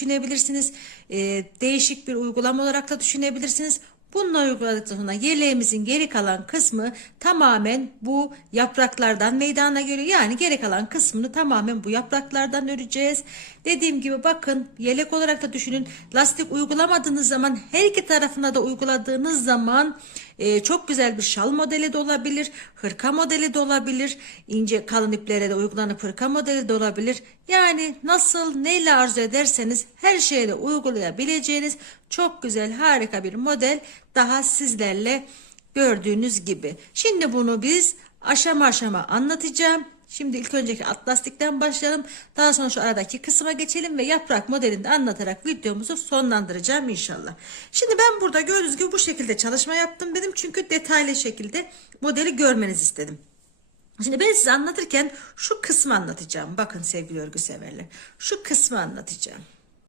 düşünebilirsiniz. Ee, değişik bir uygulama olarak da düşünebilirsiniz. Bununla uyguladıktan yeleğimizin geri kalan kısmı tamamen bu yapraklardan meydana geliyor. Yani geri kalan kısmını tamamen bu yapraklardan öreceğiz. Dediğim gibi bakın yelek olarak da düşünün. Lastik uygulamadığınız zaman her iki tarafına da uyguladığınız zaman e, çok güzel bir şal modeli de olabilir. Hırka modeli de olabilir. ince kalın iplere de uygulanıp hırka modeli de olabilir. Yani nasıl neyle arzu ederseniz her şeyle uygulayabileceğiniz çok güzel harika bir model daha sizlerle gördüğünüz gibi. Şimdi bunu biz aşama aşama anlatacağım. Şimdi ilk önceki atlastikten başlayalım. Daha sonra şu aradaki kısma geçelim ve yaprak modelini de anlatarak videomuzu sonlandıracağım inşallah. Şimdi ben burada gördüğünüz gibi bu şekilde çalışma yaptım dedim. Çünkü detaylı şekilde modeli görmenizi istedim. Şimdi ben size anlatırken şu kısmı anlatacağım. Bakın sevgili örgü severler. Şu kısmı anlatacağım.